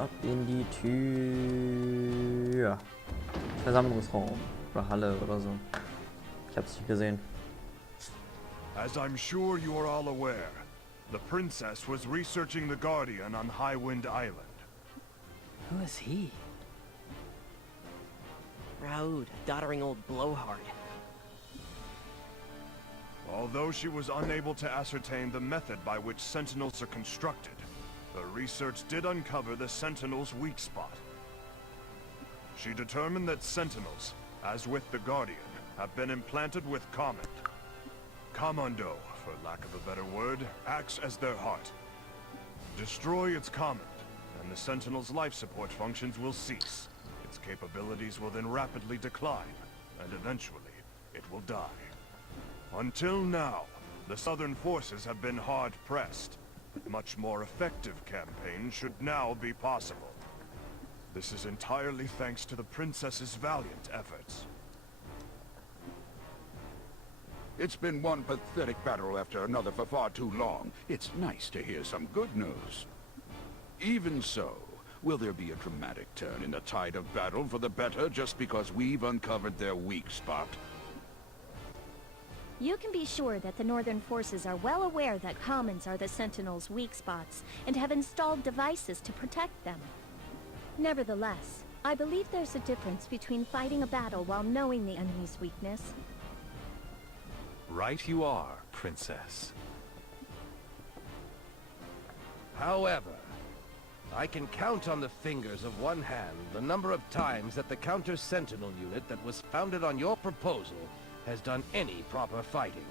Ab in die Tür. Versammlungsraum oder Halle oder so. Ich hab's nicht gesehen. As I'm sure you are all aware, the princess was researching the Guardian on Highwind Island. Who is he? Raoud, doddering old blowhard. Although she was unable to ascertain the method by which Sentinels are constructed, her research did uncover the Sentinel's weak spot. She determined that Sentinels, as with the Guardian, have been implanted with Command. Commando, for lack of a better word, acts as their heart. Destroy its Command, and the Sentinel's life support functions will cease. Its capabilities will then rapidly decline, and eventually, it will die. Until now, the Southern forces have been hard-pressed. Much more effective campaign should now be possible. This is entirely thanks to the Princess's valiant efforts. It's been one pathetic battle after another for far too long. It's nice to hear some good news. Even so, will there be a dramatic turn in the tide of battle for the better just because we've uncovered their weak spot? You can be sure that the Northern forces are well aware that Commons are the Sentinels' weak spots, and have installed devices to protect them. Nevertheless, I believe there's a difference between fighting a battle while knowing the enemy's weakness. Right you are, Princess. However, I can count on the fingers of one hand the number of times that the Counter-Sentinel unit that was founded on your proposal has done any proper fighting.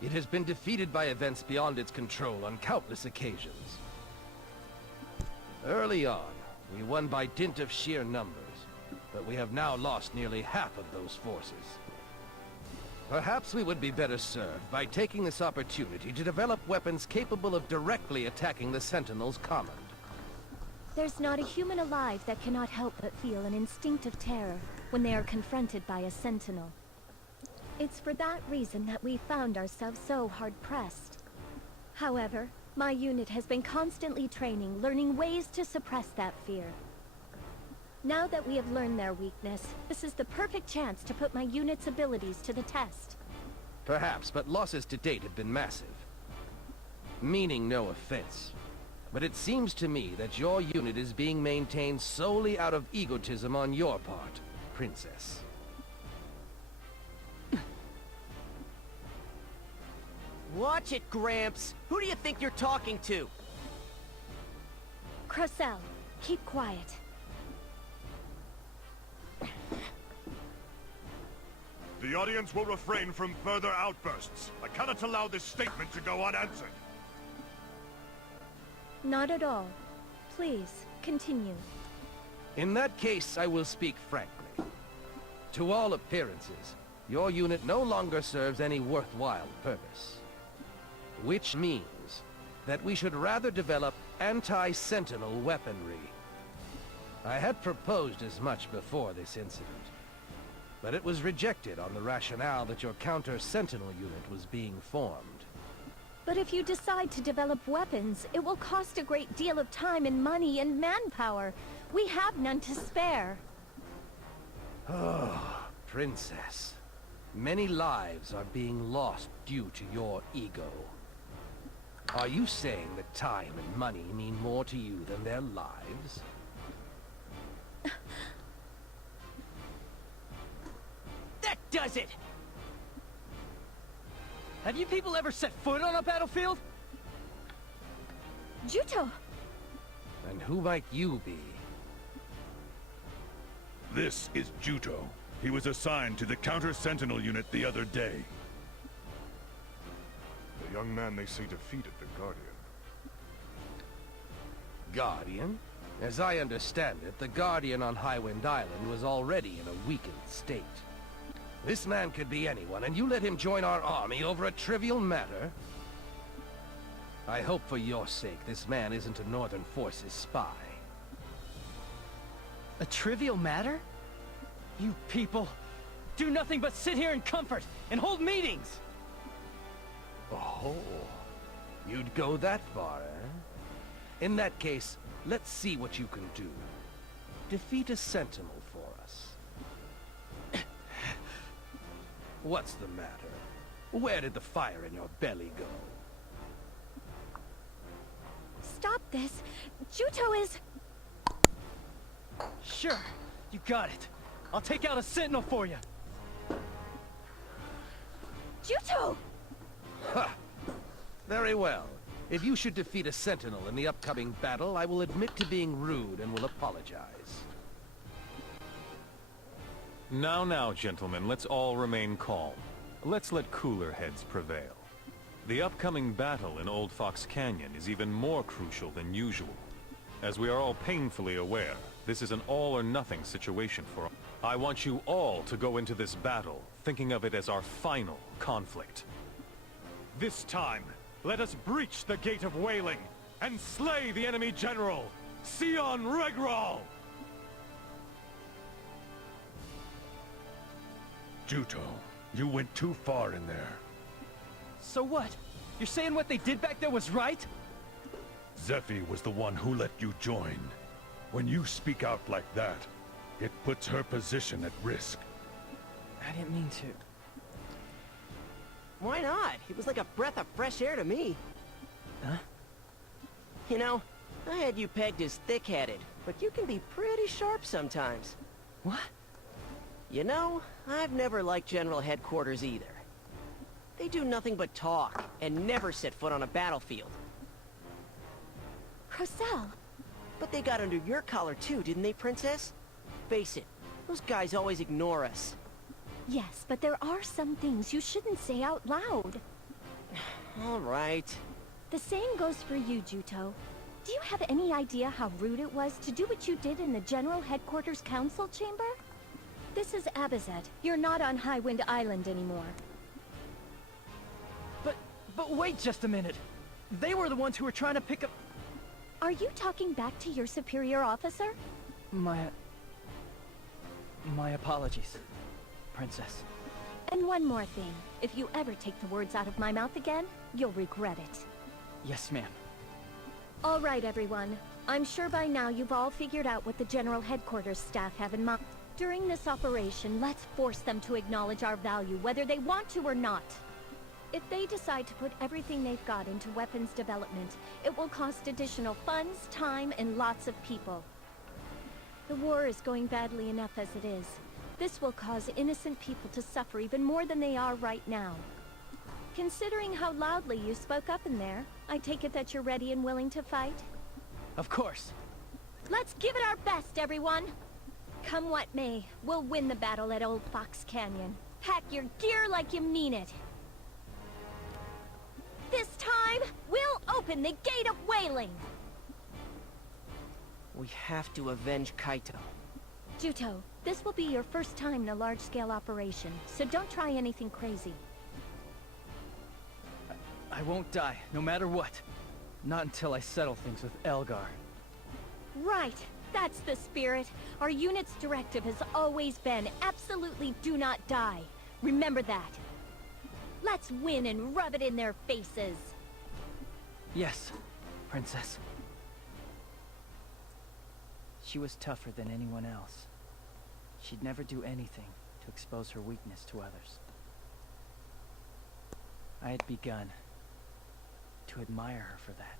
It has been defeated by events beyond its control on countless occasions. Early on, we won by dint of sheer numbers, but we have now lost nearly half of those forces. Perhaps we would be better served by taking this opportunity to develop weapons capable of directly attacking the Sentinel's command. There's not a human alive that cannot help but feel an instinctive terror when they are confronted by a Sentinel. It's for that reason that we found ourselves so hard-pressed. However, my unit has been constantly training, learning ways to suppress that fear. Now that we have learned their weakness, this is the perfect chance to put my unit's abilities to the test. Perhaps, but losses to date have been massive. Meaning no offense, but it seems to me that your unit is being maintained solely out of egotism on your part, Princess. Watch it, Gramps! Who do you think you're talking to? Crocell, keep quiet. The audience will refrain from further outbursts. I cannot allow this statement to go unanswered. Not at all. Please, continue. In that case, I will speak frankly. To all appearances, your unit no longer serves any worthwhile purpose. Which means that we should rather develop anti-Sentinel weaponry. I had proposed as much before this incident, but it was rejected on the rationale that your counter-Sentinel unit was being formed. But if you decide to develop weapons, it will cost a great deal of time and money and manpower. We have none to spare. Oh, Princess. Many lives are being lost due to your ego. Are you saying that time and money mean more to you than their lives? That does it! Have you people ever set foot on a battlefield? Juto! And who might you be? This is Juto. He was assigned to the Counter-Sentinel unit the other day. The young man they say defeated the Guardian. Guardian? As I understand it, the Guardian on Highwind Island was already in a weakened state. This man could be anyone, and you let him join our army over a trivial matter? I hope for your sake this man isn't a Northern Forces spy. A trivial matter? You people do nothing but sit here in comfort and hold meetings! Oh, you'd go that far, eh? In that case, let's see what you can do. Defeat a sentinel for us. What's the matter? Where did the fire in your belly go? Stop this! Juto is... Sure, you got it. I'll take out a sentinel for you. Juto! Ha! Very well. If you should defeat a sentinel in the upcoming battle, I will admit to being rude and will apologize. Now, gentlemen, let's all remain calm. Let's let cooler heads prevail. The upcoming battle in Old Fox Canyon is even more crucial than usual. As we are all painfully aware, this is an all-or-nothing situation for... I want you all to go into this battle thinking of it as our final conflict. This time, let us breach the Gate of Wailing and slay the enemy general, Sion Regral! Juto, you went too far in there. So what? You're saying what they did back there was right? Zephi was the one who let you join. When you speak out like that, it puts her position at risk. I didn't mean to. Why not? It was like a breath of fresh air to me. Huh? You know, I had you pegged as thick-headed, but you can be pretty sharp sometimes. What? You know, I've never liked General Headquarters either. They do nothing but talk, and never set foot on a battlefield. Roselle! But they got under your collar too, didn't they, Princess? Face it, those guys always ignore us. Yes, but there are some things you shouldn't say out loud. All right. The same goes for you, Juto. Do you have any idea how rude it was to do what you did in the General Headquarters Council Chamber? This is Abazet. You're not on Highwind Island anymore. But wait just a minute. They were the ones who were trying to pick up... Are you talking back to your superior officer? My apologies, Princess. And one more thing. If you ever take the words out of my mouth again, you'll regret it. Yes, ma'am. All right, everyone. I'm sure by now you've all figured out what the General Headquarters staff have in mind. During this operation, let's force them to acknowledge our value, whether they want to or not. If they decide to put everything they've got into weapons development, it will cost additional funds, time, and lots of people. The war is going badly enough as it is. This will cause innocent people to suffer even more than they are right now. Considering how loudly you spoke up in there, I take it that you're ready and willing to fight? Of course. Let's give it our best, everyone! Come what may, we'll win the battle at Old Fox Canyon. Pack your gear like you mean it! This time, we'll open the Gate of Wailing! We have to avenge Kaito. Juto, this will be your first time in a large-scale operation, so don't try anything crazy. I won't die, no matter what. Not until I settle things with Elgar. Right! That's the spirit! Our unit's directive has always been, absolutely do not die. Remember that. Let's win and rub it in their faces! Yes, Princess. She was tougher than anyone else. She'd never do anything to expose her weakness to others. I had begun to admire her for that.